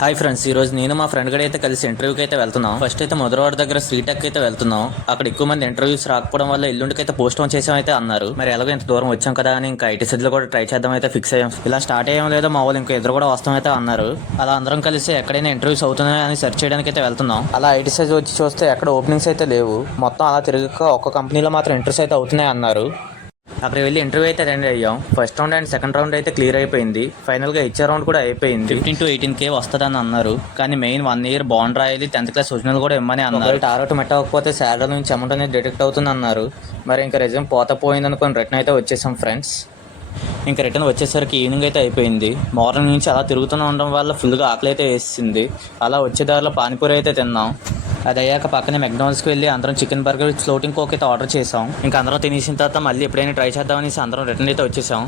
Hi friends, ఈ రోజు నేను మా ఫ్రెండ్ గడ అయితే కలిసి ఇంటర్వ్యూకి అయితే వెళ్తున్నాం. ఫస్ట్ అయితే మొదలవాడ దగ్గర శ్రీటెక్ అయితే వెళ్తున్నాం. అక్కడ ఎక్కువ మంది ఇంటర్వ్యూస్ రాకపోవడం వల్ల ఎల్లుండికైతే పోస్ట్ పోన్ చేసాం అయితే అన్నారు. మరి ఎలాగో ఇంత దూరం వచ్చాం కదా అని ఇంకా ఐటీ సిటీలో కూడా ట్రై చేద్దాం అయితే ఫిక్స్ అయ్యాం. ఇలా స్టార్ట్ అయ్యాం లేదో మా వాళ్ళు ఇంకా ఇద్దరు కూడా వస్తాం అయితే అన్నారు. అలా అందరం కలిసి ఎక్కడైనా ఇంటర్వ్యూస్ అవుతున్నాయని అని సెర్చ్ చేయడానికి అయితే వెళ్తున్నాం. అలా ఐటీ సైజ్ వచ్చి చూస్తే ఎక్కడ ఓపెనింగ్స్ అయితే లేవు. మొత్తం అలా తిరిగాక ఒక్క కంపెనీలో మాత్రం ఇంటర్వ్యూస్ అయితే అవుతున్నాయి అన్నారు. అక్కడికి వెళ్ళి ఇంటర్వ్యూ అయితే అటెండ్ అయ్యాం. First round and second round అయితే క్లియర్ అయిపోయింది. ఫైనల్ గా హెచ్ఆర్ రౌండ్ కూడా అయిపోయింది. 15 to 18K వస్తుందని అన్నారు. కానీ మెయిన్ 1 year బాండ్ రాయాలి, 10th క్లాస్ ఒరిజినల్ కూడా ఇమ్మని అన్నారు. టారోట్ మెట్టకపోతే శాలరీ నుంచి అమౌంట్ అనేది డిడక్ట్ అవుతుంది అన్నారు. మరి ఇంకా రెజ్యూమ్ పోయింది అనుకుని రిటర్న్ అయితే వచ్చేసాం ఫ్రెండ్స్. ఇంకా రిటర్న్ వచ్చేసరికి ఈవినింగ్ అయితే అయిపోయింది. మార్నింగ్ నుంచి అలా తిరుగుతూనే ఉండడం వల్ల ఫుల్గా ఆకలి అయితే వేసింది. అలా వచ్చే దారిలో పానీపూరి అయితే తిన్నాం. అది అయ్యాక పక్కనే మెక్డానల్డ్స్కి వెళ్ళి అందరం చికెన్ బర్గర్ ఫ్లోటింగ్ కోక్ అయితే ఆర్డర్ చేసాం. ఇంకా అందరం తినేసిన తర్వాత మళ్ళీ ఎప్పుడైనా ట్రై చేద్దామనేసి అందరం రిటర్న్ అయితే వచ్చేసాం.